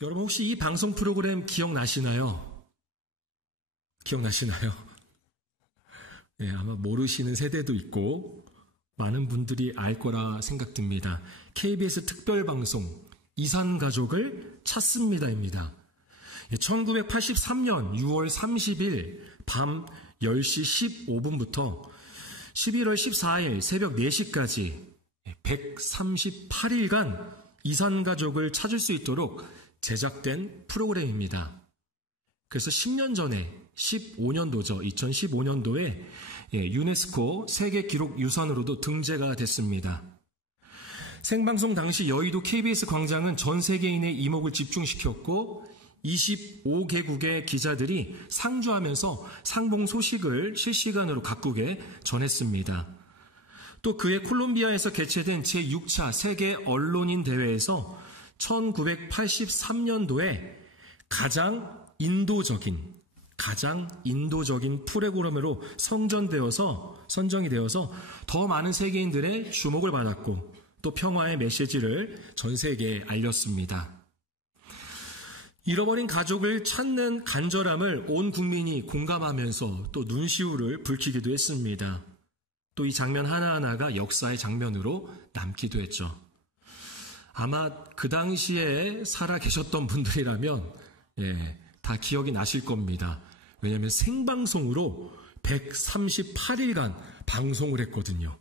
여러분 혹시 이 방송 프로그램 기억나시나요? 기억나시나요? 네, 아마 모르시는 세대도 있고 많은 분들이 알 거라 생각됩니다. KBS 특별방송 이산가족을 찾습니다입니다. 1983년 6월 30일 밤 10시 15분부터 11월 14일 새벽 4시까지 138일간 이산가족을 찾을 수 있도록 제작된 프로그램입니다. 그래서 10년 전에 15년도죠. 2015년도에 유네스코 세계기록유산으로도 등재가 됐습니다. 생방송 당시 여의도 KBS 광장은 전 세계인의 이목을 집중시켰고 25개국의 기자들이 상주하면서 상봉 소식을 실시간으로 각국에 전했습니다. 또 그해 콜롬비아에서 개최된 제6차 세계 언론인 대회에서 1983년도에 가장 인도적인 프로그램으로 선정이 되어서 더 많은 세계인들의 주목을 받았고 또 평화의 메시지를 전 세계에 알렸습니다. 잃어버린 가족을 찾는 간절함을 온 국민이 공감하면서 또 눈시울을 붉히기도 했습니다. 또 이 장면 하나하나가 역사의 장면으로 남기도 했죠. 아마 그 당시에 살아 계셨던 분들이라면 다 기억이 나실 겁니다. 왜냐하면 생방송으로 138일간 방송을 했거든요.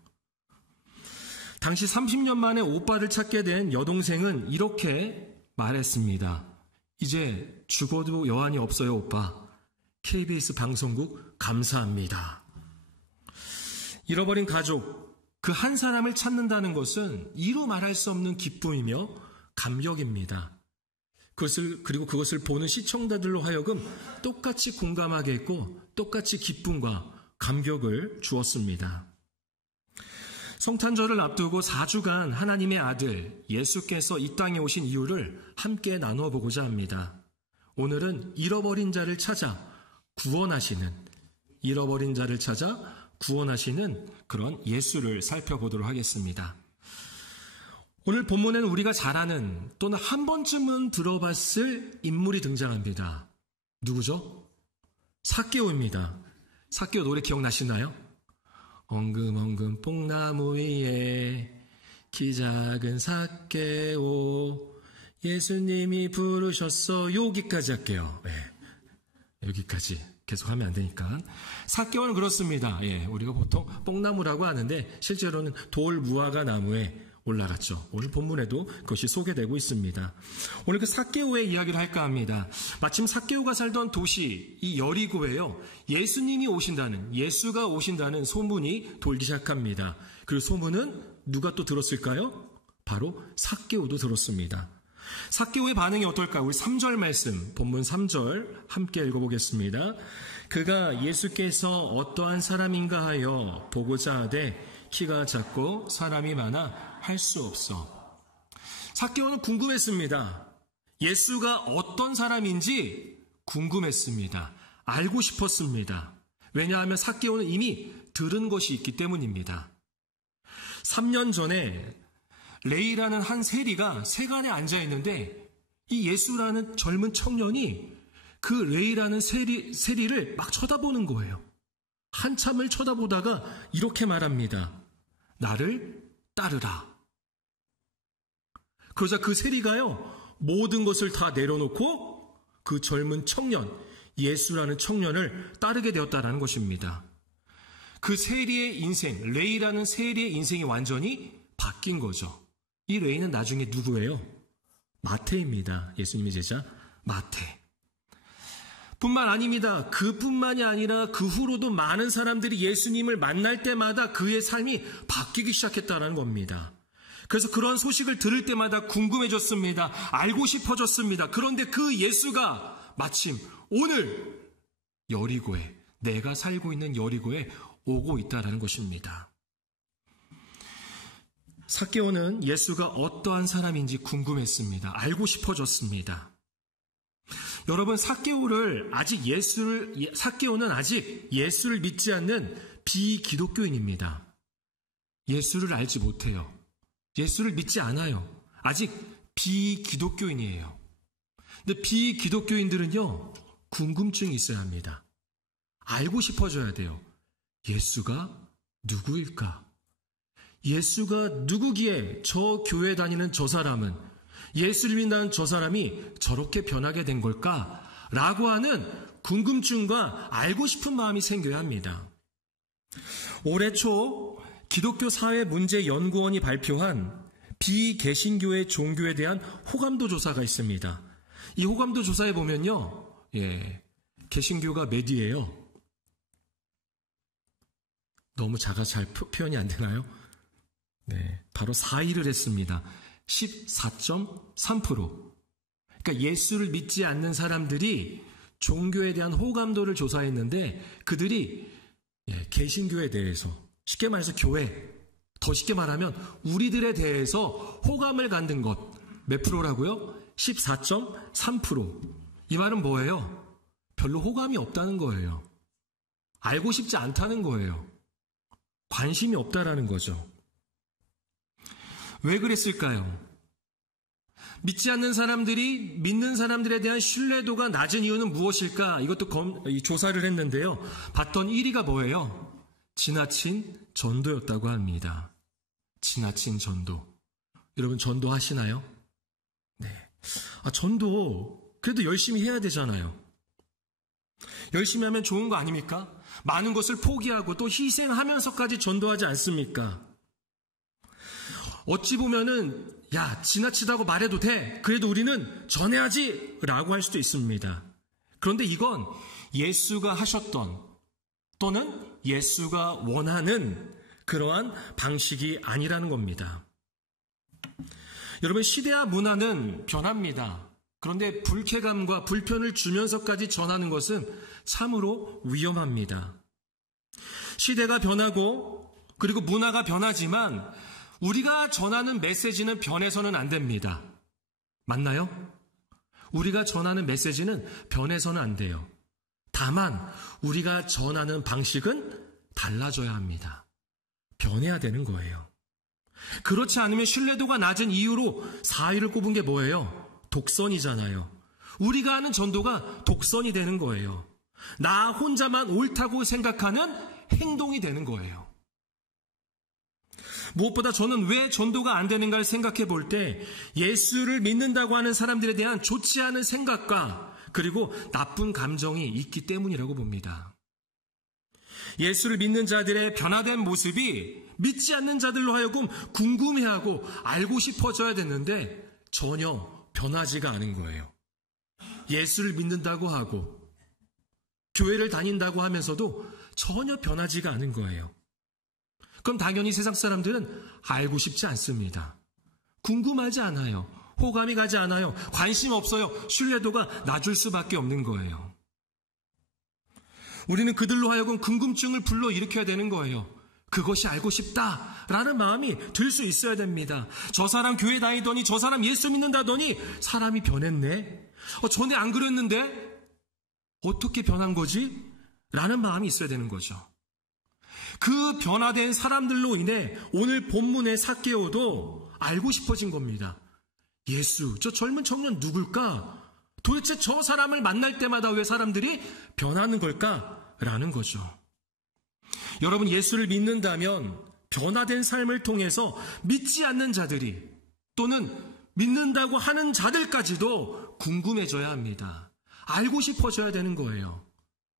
당시 30년 만에 오빠를 찾게 된 여동생은 이렇게 말했습니다. 이제 죽어도 여한이 없어요, 오빠. KBS 방송국 감사합니다. 잃어버린 가족, 그 한 사람을 찾는다는 것은 이루 말할 수 없는 기쁨이며 감격입니다. 그리고 그것을 보는 시청자들로 하여금 똑같이 공감하게 했고 똑같이 기쁨과 감격을 주었습니다. 성탄절을 앞두고 4주간 하나님의 아들 예수께서 이 땅에 오신 이유를 함께 나누어 보고자 합니다. 오늘은 잃어버린 자를 찾아 구원하시는 그런 예수를 살펴보도록 하겠습니다. 오늘 본문에는 우리가 잘 아는 또는 한 번쯤은 들어봤을 인물이 등장합니다. 누구죠? 삭개오입니다. 삭개오 노래 기억나시나요? 엉금엉금 뽕나무 위에 키 작은 삭개오 예수님이 부르셨어. 여기까지 할게요. 여기까지 계속하면 안 되니까. 삭개오는 그렇습니다. 우리가 보통 뽕나무라고 하는데 실제로는 돌 무화과 나무에 올라갔죠. 오늘 본문에도 그것이 소개되고 있습니다. 오늘 그 삭개오의 이야기를 할까 합니다. 마침 삭개오가 살던 도시 이 여리고에요. 예수가 오신다는 소문이 돌기 시작합니다. 그리고 소문은 누가 또 들었을까요? 바로 삭개오도 들었습니다. 삭개오의 반응이 어떨까? 우리 3절 말씀, 본문 3절 함께 읽어보겠습니다. 그가 예수께서 어떠한 사람인가 하여 보고자 하되 키가 작고 사람이 많아 할 수 없어. 삭개오는 궁금했습니다. 예수가 어떤 사람인지 궁금했습니다. 알고 싶었습니다. 왜냐하면 삭개오는 이미 들은 것이 있기 때문입니다. 3년 전에 레이라는 한 세리가 세간에 앉아있는데 이 예수라는 젊은 청년이 그 레이라는 세리를 막 쳐다보는 거예요. 한참을 쳐다보다가 이렇게 말합니다. 나를 따르라. 그러자 그 세리가요, 모든 것을 다 내려놓고 그 젊은 청년, 예수라는 청년을 따르게 되었다는 것입니다. 그 세리의 인생, 레이라는 세리의 인생이 완전히 바뀐 거죠. 이 레이는 나중에 누구예요? 마태입니다. 예수님의 제자 마태. 뿐만 아닙니다. 그뿐만이 아니라 그 후로도 많은 사람들이 예수님을 만날 때마다 그의 삶이 바뀌기 시작했다는 겁니다. 그래서 그런 소식을 들을 때마다 궁금해졌습니다. 알고 싶어졌습니다. 그런데 그 예수가 마침 오늘 여리고에, 내가 살고 있는 여리고에 오고 있다는 것입니다. 삭개오는 예수가 어떠한 사람인지 궁금했습니다. 알고 싶어졌습니다. 여러분, 삭개오는 아직 예수를 믿지 않는 비기독교인입니다. 예수를 알지 못해요. 예수를 믿지 않아요. 아직 비기독교인이에요. 근데 비기독교인들은요, 궁금증이 있어야 합니다. 알고 싶어져야 돼요. 예수가 누구일까? 예수가 누구기에 저 교회 다니는 저 사람은, 예수를 믿는 저 사람이 저렇게 변하게 된 걸까? 라고 하는 궁금증과 알고 싶은 마음이 생겨야 합니다. 올해 초 기독교 사회문제연구원이 발표한 비개신교의 종교에 대한 호감도 조사가 있습니다. 이 호감도 조사에 보면요, 개신교가 몇 위예요? 너무 잘 표현이 안 되나요? 네, 바로 4위를 했습니다. 14.3%. 그러니까 예수를 믿지 않는 사람들이 종교에 대한 호감도를 조사했는데 그들이 개신교에 대해서, 쉽게 말해서 교회, 더 쉽게 말하면 우리들에 대해서 호감을 갖는 것 몇 프로라고요? 14.3%. 이 말은 뭐예요? 별로 호감이 없다는 거예요. 알고 싶지 않다는 거예요. 관심이 없다라는 거죠. 왜 그랬을까요? 믿지 않는 사람들이 믿는 사람들에 대한 신뢰도가 낮은 이유는 무엇일까? 이것도 조사를 했는데요. 봤던 1위가 뭐예요? 지나친 전도였다고 합니다. 지나친 전도. 여러분 전도 하시나요? 네. 전도 그래도 열심히 해야 되잖아요. 열심히 하면 좋은 거 아닙니까? 많은 것을 포기하고 또 희생하면서까지 전도하지 않습니까? 어찌 보면은 지나치다고 말해도 돼. 그래도 우리는 전해야지 라고 할 수도 있습니다. 그런데 이건 예수가 하셨던 또는 예수가 원하는 그러한 방식이 아니라는 겁니다. 여러분, 시대와 문화는 변합니다. 그런데 불쾌감과 불편을 주면서까지 전하는 것은 참으로 위험합니다. 시대가 변하고 그리고 문화가 변하지만 우리가 전하는 메시지는 변해서는 안 됩니다. 맞나요? 우리가 전하는 메시지는 변해서는 안 돼요. 다만 우리가 전하는 방식은 달라져야 합니다. 변해야 되는 거예요. 그렇지 않으면 신뢰도가 낮은 이유로 4위를 꼽은 게 뭐예요? 독선이잖아요. 우리가 하는 전도가 독선이 되는 거예요. 나 혼자만 옳다고 생각하는 행동이 되는 거예요. 무엇보다 저는 왜 전도가 안 되는가를 생각해 볼 때 예수를 믿는다고 하는 사람들에 대한 좋지 않은 생각과 그리고 나쁜 감정이 있기 때문이라고 봅니다. 예수를 믿는 자들의 변화된 모습이 믿지 않는 자들로 하여금 궁금해하고 알고 싶어져야 되는데 전혀 변하지가 않은 거예요. 예수를 믿는다고 하고 교회를 다닌다고 하면서도 전혀 변하지가 않은 거예요. 그럼 당연히 세상 사람들은 알고 싶지 않습니다. 궁금하지 않아요. 호감이 가지 않아요. 관심 없어요. 신뢰도가 낮을 수밖에 없는 거예요. 우리는 그들로 하여금 궁금증을 불러일으켜야 되는 거예요. 그것이 알고 싶다라는 마음이 들 수 있어야 됩니다. 저 사람 교회 다니더니 저 사람 예수 믿는다더니 사람이 변했네. 전에 안 그랬는데 어떻게 변한 거지? 라는 마음이 있어야 되는 거죠. 그 변화된 사람들로 인해 오늘 본문의 삭개오도 알고 싶어진 겁니다. 예수, 저 젊은 청년 누굴까? 도대체 저 사람을 만날 때마다 왜 사람들이 변하는 걸까? 라는 거죠. 여러분, 예수를 믿는다면 변화된 삶을 통해서 믿지 않는 자들이 또는 믿는다고 하는 자들까지도 궁금해져야 합니다. 알고 싶어져야 되는 거예요.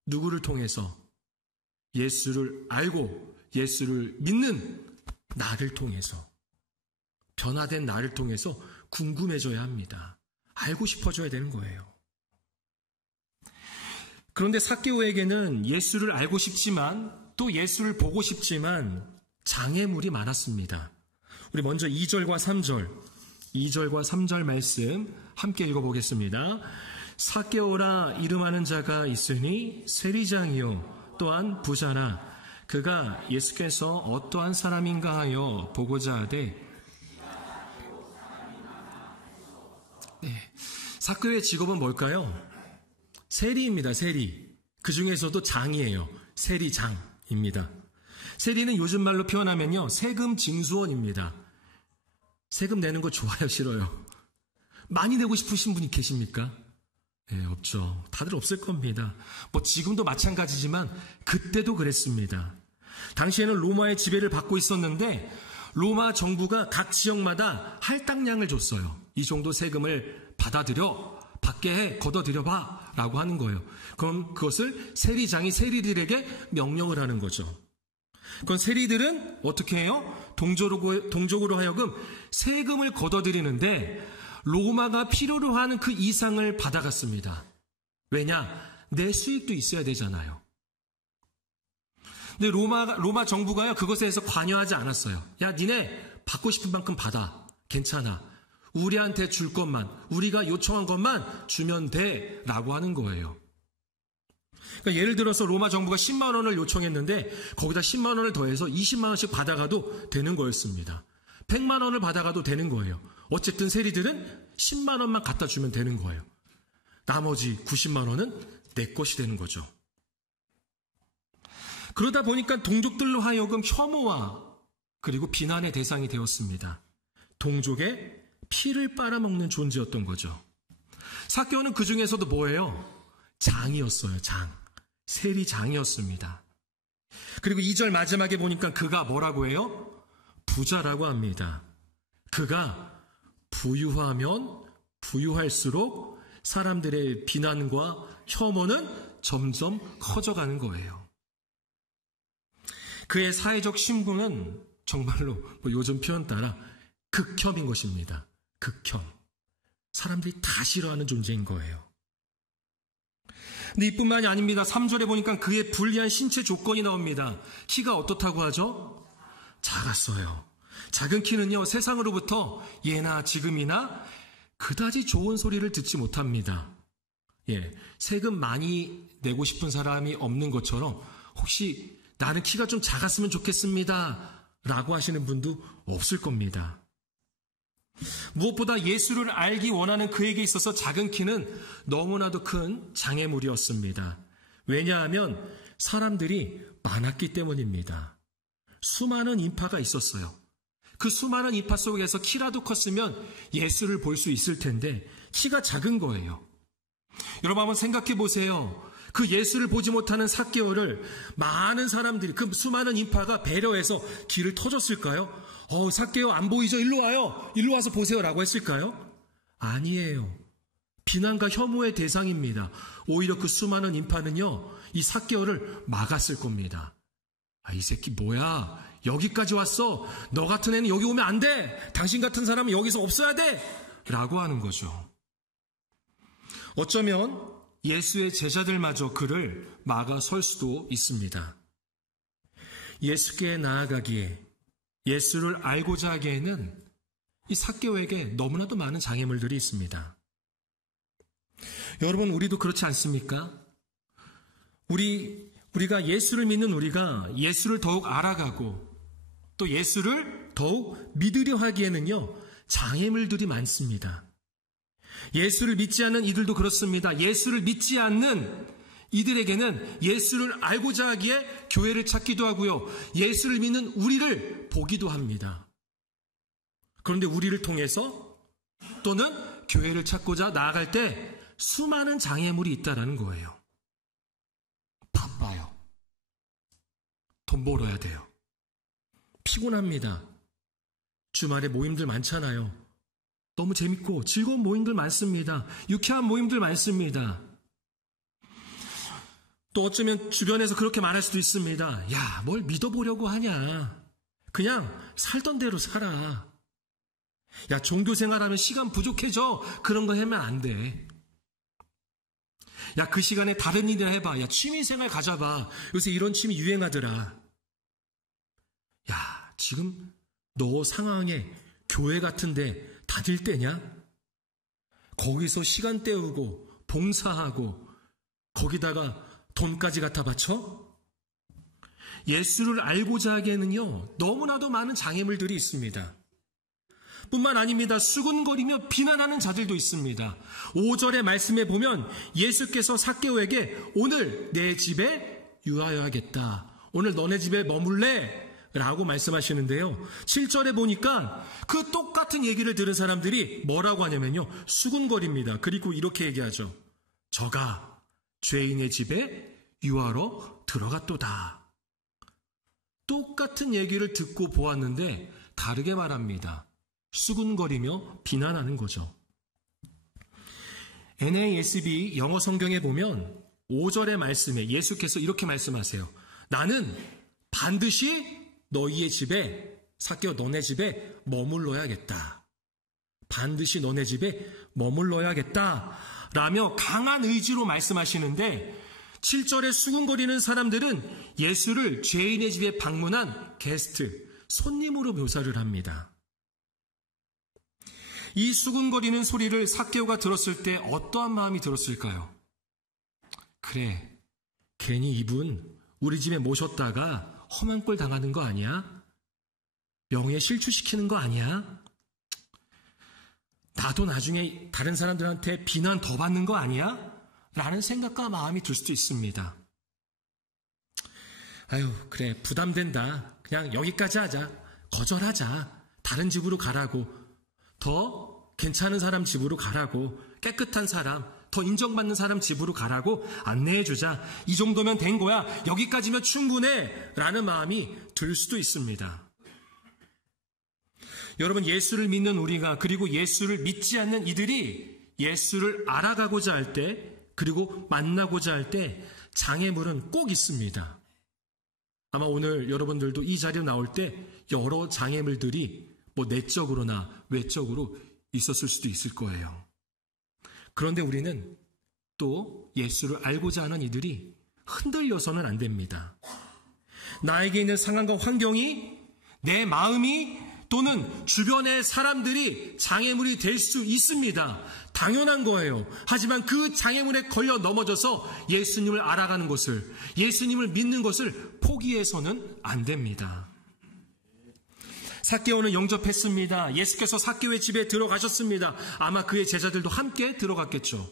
누구를 통해서? 예수를 알고 예수를 믿는 나를 통해서, 변화된 나를 통해서 궁금해져야 합니다. 알고 싶어져야 되는 거예요. 그런데 삭개오에게는 예수를 알고 싶지만 또 예수를 보고 싶지만 장애물이 많았습니다. 우리 먼저 2절과 3절 말씀 함께 읽어보겠습니다. 삭개오라 이름하는 자가 있으니 세리장이요 또한 부자라. 그가 예수께서 어떠한 사람인가 하여 보고자 하되, 삭개오의 직업은 뭘까요? 세리입니다. 세리. 그 중에서도 장이에요. 세리장입니다. 세리는 요즘 말로 표현하면요, 세금 징수원입니다. 세금 내는 거 좋아요, 싫어요? 많이 내고 싶으신 분이 계십니까? 없죠. 다들 없을 겁니다. 지금도 마찬가지지만 그때도 그랬습니다. 당시에는 로마의 지배를 받고 있었는데 로마 정부가 각 지역마다 할당량을 줬어요. 이 정도 세금을 받게 걷어들여봐 라고 하는 거예요. 그럼 그것을 세리장이 세리들에게 명령을 하는 거죠. 그건 세리들은 어떻게 해요? 동족으로 하여금 세금을 걷어들이는데 로마가 필요로 하는 그 이상을 받아갔습니다. 왜냐? 내 수익도 있어야 되잖아요. 근데 로마 정부가요, 그것에 대해서 관여하지 않았어요. 야, 니네 받고 싶은 만큼 받아. 괜찮아. 우리한테 줄 것만, 우리가 요청한 것만 주면 돼. 라고 하는 거예요. 그러니까 예를 들어서 로마 정부가 10만 원을 요청했는데 거기다 10만 원을 더해서 20만 원씩 받아가도 되는 거였습니다. 100만 원을 받아가도 되는 거예요. 어쨌든 세리들은 10만 원만 갖다 주면 되는 거예요. 나머지 90만 원은 내 것이 되는 거죠. 그러다 보니까 동족들로 하여금 혐오와 그리고 비난의 대상이 되었습니다. 동족의 피를 빨아먹는 존재였던 거죠. 삭개오는 그 중에서도 뭐예요? 장이었어요. 세리장이었습니다. 그리고 2절 마지막에 보니까 그가 뭐라고 해요? 부자라고 합니다. 그가 부유하면 부유할수록 사람들의 비난과 혐오는 점점 커져가는 거예요. 그의 사회적 신분은 정말로 요즘 표현 따라 극혐인 것입니다. 극혐. 사람들이 다 싫어하는 존재인 거예요. 근데 이뿐만이 아닙니다. 3절에 보니까 그의 불리한 신체 조건이 나옵니다. 키가 어떻다고 하죠? 작았어요. 작은 키는요, 세상으로부터 예나 지금이나 그다지 좋은 소리를 듣지 못합니다. 세금 많이 내고 싶은 사람이 없는 것처럼 혹시 나는 키가 좀 작았으면 좋겠습니다. 라고 하시는 분도 없을 겁니다. 무엇보다 예수를 알기 원하는 그에게 있어서 작은 키는 너무나도 큰 장애물이었습니다. 왜냐하면 사람들이 많았기 때문입니다. 수많은 인파가 있었어요. 그 수많은 인파 속에서 키라도 컸으면 예수를 볼 수 있을 텐데 키가 작은 거예요. 여러분 한번 생각해 보세요. 그 예수를 보지 못하는 삭개오를 많은 사람들이, 그 수많은 인파가 배려해서 길을 터줬을까요? 삭개오 안 보이죠? 일로 와요. 일로 와서 보세요. 라고 했을까요? 아니에요. 비난과 혐오의 대상입니다. 오히려 그 수많은 인파는요, 이 삭개오를 막았을 겁니다. 이 새끼 뭐야? 여기까지 왔어. 너 같은 애는 여기 오면 안 돼. 당신 같은 사람은 여기서 없어야 돼. 라고 하는 거죠. 어쩌면 예수의 제자들마저 그를 막아설 수도 있습니다. 예수께 나아가기에, 예수를 알고자 하기에는 이 삭개오에게 너무나도 많은 장애물들이 있습니다. 여러분, 우리도 그렇지 않습니까? 우리가 예수를 믿는 우리가 예수를 더욱 알아가고 또 예수를 더욱 믿으려 하기에는요, 장애물들이 많습니다. 예수를 믿지 않는 이들도 그렇습니다. 예수를 믿지 않는 이들에게는 예수를 알고자 하기에 교회를 찾기도 하고요, 예수를 믿는 우리를 보기도 합니다. 그런데 우리를 통해서 또는 교회를 찾고자 나아갈 때 수많은 장애물이 있다라는 거예요. 바빠요. 돈 벌어야 돼요. 피곤합니다. 주말에 모임들 많잖아요. 너무 재밌고 즐거운 모임들 많습니다. 유쾌한 모임들 많습니다. 또 어쩌면 주변에서 그렇게 말할 수도 있습니다. 야, 뭘 믿어보려고 하냐. 그냥 살던 대로 살아. 야, 종교생활하면 시간 부족해져. 그런 거 하면 안 돼. 야, 그 시간에 다른 일이나 해봐. 야, 취미생활 가져봐. 요새 이런 취미 유행하더라. 야, 지금 너 상황에 교회 같은데 다들 때냐? 거기서 시간 때우고 봉사하고 거기다가 돈까지 갖다 바쳐? 예수를 알고자 하기에는요, 너무나도 많은 장애물들이 있습니다. 뿐만 아닙니다. 수군거리며 비난하는 자들도 있습니다. 5절의 말씀에 보면 예수께서 삭개오에게 오늘 내 집에 유하여야겠다. 오늘 너네 집에 머물래? 라고 말씀하시는데요. 7절에 보니까 그 똑같은 얘기를 들은 사람들이 뭐라고 하냐면요, 수군거립니다. 그리고 이렇게 얘기하죠. 저가 죄인의 집에 유하러 들어갔도다. 똑같은 얘기를 듣고 보았는데 다르게 말합니다. 수군거리며 비난하는 거죠. NASB 영어 성경에 보면 5절의 말씀에 예수께서 이렇게 말씀하세요. 나는 반드시 너희의 집에, 삭개오 너네 집에 머물러야겠다. 반드시 너네 집에 머물러야겠다. 라며 강한 의지로 말씀하시는데 7절에 수군거리는 사람들은 예수를 죄인의 집에 방문한 게스트, 손님으로 묘사를 합니다. 이 수군거리는 소리를 삭개오가 들었을 때 어떠한 마음이 들었을까요? 그래, 괜히 이분 우리 집에 모셨다가 험한 꼴 당하는 거 아니야? 명예 실추시키는 거 아니야? 나도 나중에 다른 사람들한테 비난 더 받는 거 아니야? 라는 생각과 마음이 들 수도 있습니다. 아유, 그래, 부담된다. 그냥 여기까지 하자. 거절하자. 다른 집으로 가라고. 더 괜찮은 사람 집으로 가라고. 깨끗한 사람, 더 인정받는 사람 집으로 가라고 안내해주자. 이 정도면 된 거야. 여기까지면 충분해. 라는 마음이 들 수도 있습니다. 여러분, 예수를 믿는 우리가, 그리고 예수를 믿지 않는 이들이 예수를 알아가고자 할 때, 그리고 만나고자 할 때 장애물은 꼭 있습니다. 아마 오늘 여러분들도 이 자리에 나올 때 여러 장애물들이 내적으로나 외적으로 있었을 수도 있을 거예요. 그런데 우리는 또 예수를 알고자 하는 이들이 흔들려서는 안 됩니다. 나에게 있는 상황과 환경이, 내 마음이, 또는 주변의 사람들이 장애물이 될 수 있습니다. 당연한 거예요. 하지만 그 장애물에 걸려 넘어져서 예수님을 알아가는 것을, 예수님을 믿는 것을 포기해서는 안 됩니다. 삭개오는 영접했습니다. 예수께서 삭개오의 집에 들어가셨습니다. 아마 그의 제자들도 함께 들어갔겠죠.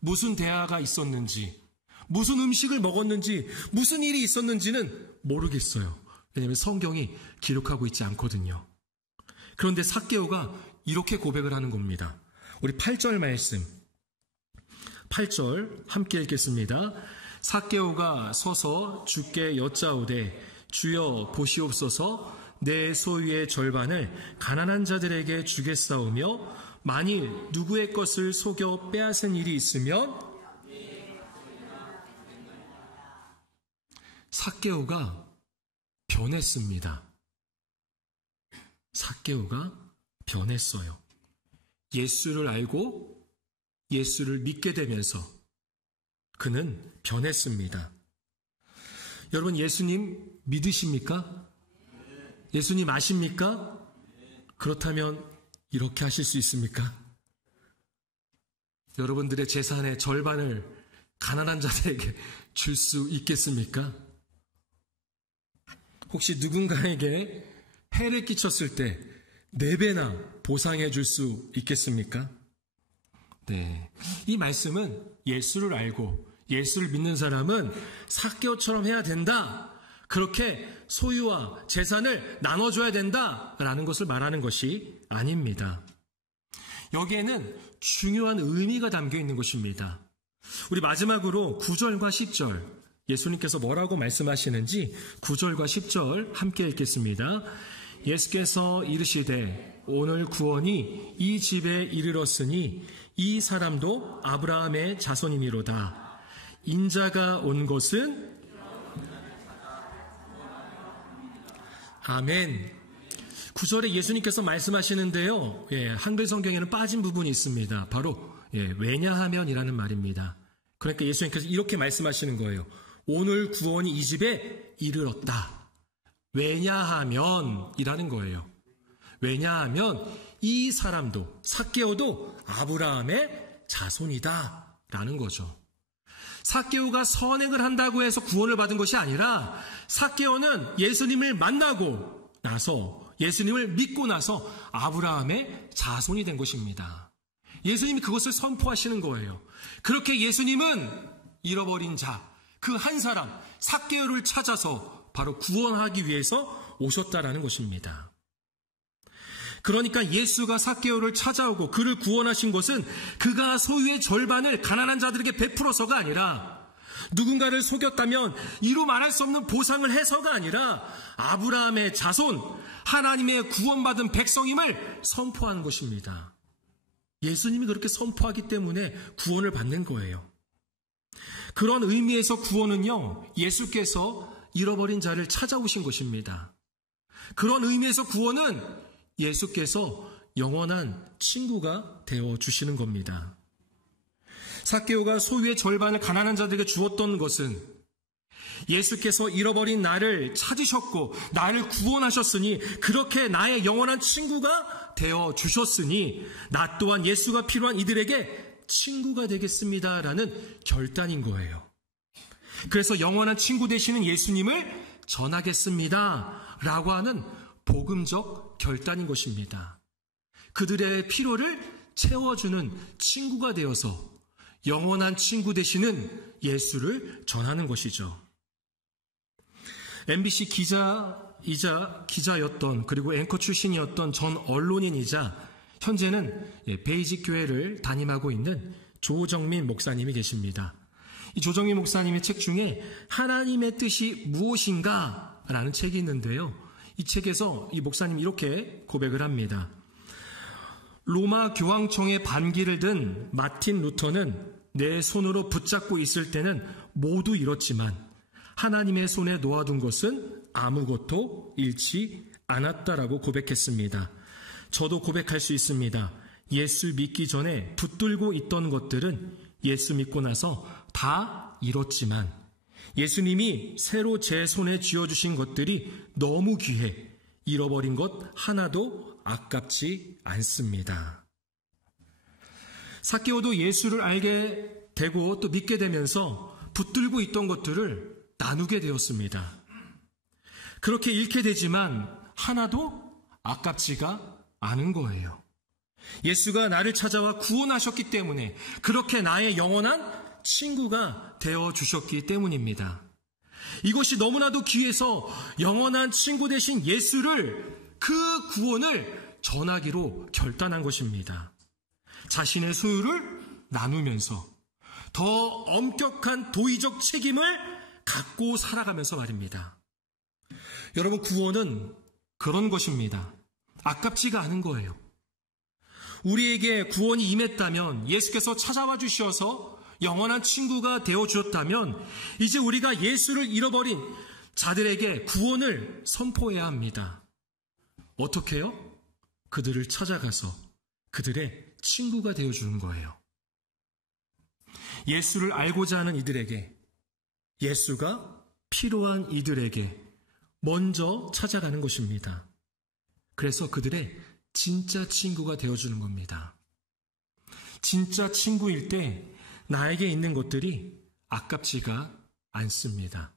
무슨 대화가 있었는지, 무슨 음식을 먹었는지, 무슨 일이 있었는지는 모르겠어요. 왜냐하면 성경이 기록하고 있지 않거든요. 그런데 삭개오가 이렇게 고백을 하는 겁니다. 우리 8절 말씀, 8절 함께 읽겠습니다. 삭개오가 서서 주께 여짜오되 주여 보시옵소서, 내 소유의 절반을 가난한 자들에게 주겠사오며 만일 누구의 것을 속여 빼앗은 일이 있으면. 삭개오가 변했습니다. 삭개오가 변했어요. 예수를 알고 예수를 믿게 되면서 그는 변했습니다. 여러분, 예수님 믿으십니까? 예수님 아십니까? 그렇다면 이렇게 하실 수 있습니까? 여러분들의 재산의 절반을 가난한 자들에게 줄 수 있겠습니까? 혹시 누군가에게 해를 끼쳤을 때 4배나 보상해 줄 수 있겠습니까? 네. 이 말씀은 예수를 알고 예수를 믿는 사람은 삭개오처럼 해야 된다. 그렇게 소유와 재산을 나눠줘야 된다라는 것을 말하는 것이 아닙니다. 여기에는 중요한 의미가 담겨 있는 것입니다. 우리 마지막으로 9절과 10절, 예수님께서 뭐라고 말씀하시는지 9절과 10절 함께 읽겠습니다. 예수께서 이르시되 오늘 구원이 이 집에 이르렀으니 이 사람도 아브라함의 자손이니로다. 인자가 온 것은. 아멘. 9절에 예수님께서 말씀하시는데요. 한글 성경에는 빠진 부분이 있습니다. 바로 왜냐하면이라는 말입니다. 그러니까 예수님께서 이렇게 말씀하시는 거예요. 오늘 구원이 이 집에 이르렀다. 왜냐하면이라는 거예요. 왜냐하면 이 사람도, 삭개오도 아브라함의 자손이다 라는 거죠. 삭개오가 선행을 한다고 해서 구원을 받은 것이 아니라 삭개오는 예수님을 만나고 나서, 예수님을 믿고 나서 아브라함의 자손이 된 것입니다. 예수님이 그것을 선포하시는 거예요. 그렇게 예수님은 잃어버린 자, 그 한 사람 삭개오를 찾아서 바로 구원하기 위해서 오셨다라는 것입니다. 그러니까 예수가 삭개오를 찾아오고 그를 구원하신 것은 그가 소유의 절반을 가난한 자들에게 베풀어서가 아니라, 누군가를 속였다면 이루 말할 수 없는 보상을 해서가 아니라 아브라함의 자손, 하나님의 구원받은 백성임을 선포하는 것입니다. 예수님이 그렇게 선포하기 때문에 구원을 받는 거예요. 그런 의미에서 구원은요, 예수께서 잃어버린 자를 찾아오신 것입니다. 그런 의미에서 구원은 예수께서 영원한 친구가 되어주시는 겁니다. 삭개오가 소유의 절반을 가난한 자들에게 주었던 것은 예수께서 잃어버린 나를 찾으셨고 나를 구원하셨으니, 그렇게 나의 영원한 친구가 되어주셨으니 나 또한 예수가 필요한 이들에게 친구가 되겠습니다라는 결단인 거예요. 그래서 영원한 친구 되시는 예수님을 전하겠습니다 라고 하는 복음적 결단인 것입니다. 그들의 필요를 채워주는 친구가 되어서 영원한 친구 되시는 예수를 전하는 것이죠. MBC 기자였던, 그리고 앵커 출신이었던 전 언론인이자 현재는 베이직 교회를 담임하고 있는 조정민 목사님이 계십니다. 이 조정민 목사님의 책 중에 하나님의 뜻이 무엇인가 라는 책이 있는데요. 이 책에서 이 목사님이 이렇게 고백을 합니다. 로마 교황청의 반기를 든 마틴 루터는 내 손으로 붙잡고 있을 때는 모두 잃었지만 하나님의 손에 놓아둔 것은 아무것도 잃지 않았다라고 고백했습니다. 저도 고백할 수 있습니다. 예수 믿기 전에 붙들고 있던 것들은 예수 믿고 나서 다 잃었지만 예수님이 새로 제 손에 쥐어주신 것들이 너무 귀해 잃어버린 것 하나도 아깝지 않습니다. 삭개오도 예수를 알게 되고 또 믿게 되면서 붙들고 있던 것들을 나누게 되었습니다. 그렇게 잃게 되지만 하나도 아깝지가 않은 거예요. 예수가 나를 찾아와 구원하셨기 때문에, 그렇게 나의 영원한 친구가 되어주셨기 때문입니다. 이것이 너무나도 귀해서 영원한 친구 되신 예수를, 그 구원을 전하기로 결단한 것입니다. 자신의 소유를 나누면서 더 엄격한 도의적 책임을 갖고 살아가면서 말입니다. 여러분, 구원은 그런 것입니다. 아깝지가 않은 거예요. 우리에게 구원이 임했다면, 예수께서 찾아와 주셔서 영원한 친구가 되어주었다면, 이제 우리가 예수를 잃어버린 자들에게 구원을 선포해야 합니다. 어떻게 해요? 그들을 찾아가서 그들의 친구가 되어주는 거예요. 예수를 알고자 하는 이들에게, 예수가 필요한 이들에게 먼저 찾아가는 것입니다. 그래서 그들의 진짜 친구가 되어주는 겁니다. 진짜 친구일 때 나에게 있는 것들이 아깝지가 않습니다.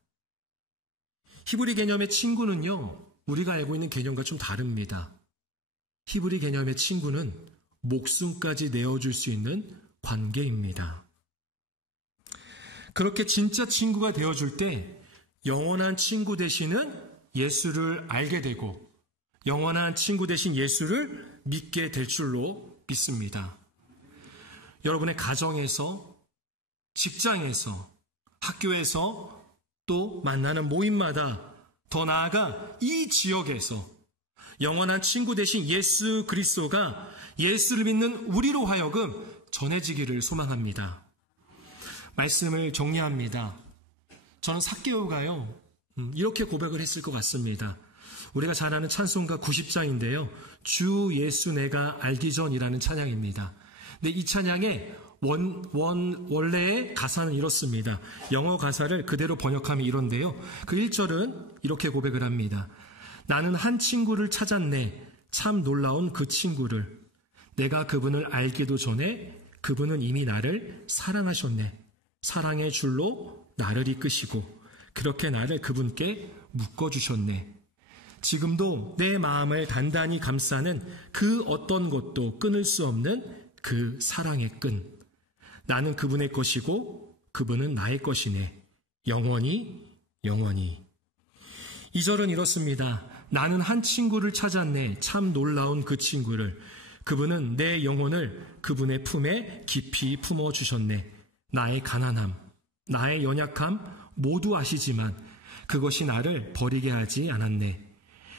히브리 개념의 친구는요, 우리가 알고 있는 개념과 좀 다릅니다. 히브리 개념의 친구는 목숨까지 내어줄 수 있는 관계입니다. 그렇게 진짜 친구가 되어줄 때 영원한 친구 되시는 예수를 알게 되고 영원한 친구 되신 예수를 믿게 될 줄로 믿습니다. 여러분의 가정에서, 직장에서, 학교에서, 또 만나는 모임마다, 더 나아가 이 지역에서 영원한 친구 되신 예수 그리스도가 예수를 믿는 우리로 하여금 전해지기를 소망합니다. 말씀을 정리합니다. 저는 삭개오가요, 이렇게 고백을 했을 것 같습니다. 우리가 잘 아는 찬송가 90장인데요. 주 예수 내가 알기 전이라는 찬양입니다. 근데 이 찬양의 원래의 가사는 이렇습니다. 영어 가사를 그대로 번역하면 이런데요. 그 1절은 이렇게 고백을 합니다. 나는 한 친구를 찾았네. 참 놀라운 그 친구를. 내가 그분을 알기도 전에 그분은 이미 나를 사랑하셨네. 사랑의 줄로 나를 이끄시고 그렇게 나를 그분께 묶어주셨네. 지금도 내 마음을 단단히 감싸는 그 어떤 것도 끊을 수 없는 그 사랑의 끈. 나는 그분의 것이고 그분은 나의 것이네. 영원히 영원히. 2절은 이렇습니다. 나는 한 친구를 찾았네. 참 놀라운 그 친구를. 그분은 내 영혼을 그분의 품에 깊이 품어주셨네. 나의 가난함, 나의 연약함 모두 아시지만 그것이 나를 버리게 하지 않았네.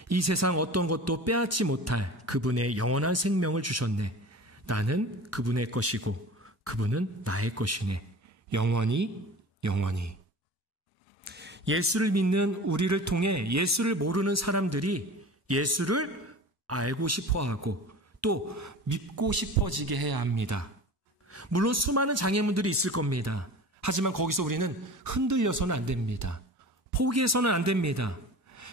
이 세상 어떤 것도 빼앗지 못할 그분의 영원한 생명을 주셨네. 나는 그분의 것이고 그분은 나의 것이네. 영원히 영원히. 예수를 믿는 우리를 통해 예수를 모르는 사람들이 예수를 알고 싶어하고 또 믿고 싶어지게 해야 합니다. 물론 수많은 장애물들이 있을 겁니다. 하지만 거기서 우리는 흔들려서는 안 됩니다. 포기해서는 안 됩니다.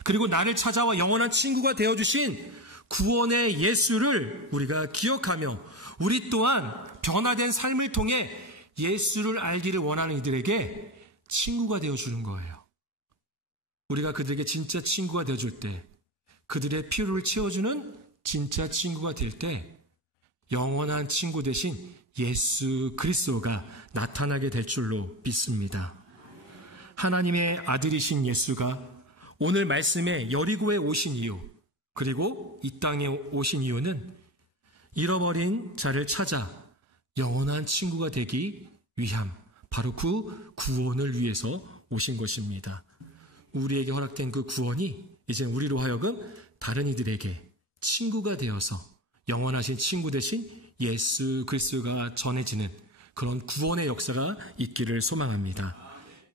그리고 나를 찾아와 영원한 친구가 되어주신 구원의 예수를 우리가 기억하며 우리 또한 변화된 삶을 통해 예수를 알기를 원하는 이들에게 친구가 되어주는 거예요. 우리가 그들에게 진짜 친구가 되어줄 때, 그들의 필요를 채워주는 진짜 친구가 될 때 영원한 친구 대신 예수 그리스도가 나타나게 될 줄로 믿습니다. 하나님의 아들이신 예수가 오늘 말씀에 여리고에 오신 이유, 그리고 이 땅에 오신 이유는 잃어버린 자를 찾아 영원한 친구가 되기 위함, 바로 그 구원을 위해서 오신 것입니다. 우리에게 허락된 그 구원이 이제 우리로 하여금 다른 이들에게 친구가 되어서 영원하신 친구 대신 예수 그리스도가 전해지는 그런 구원의 역사가 있기를 소망합니다.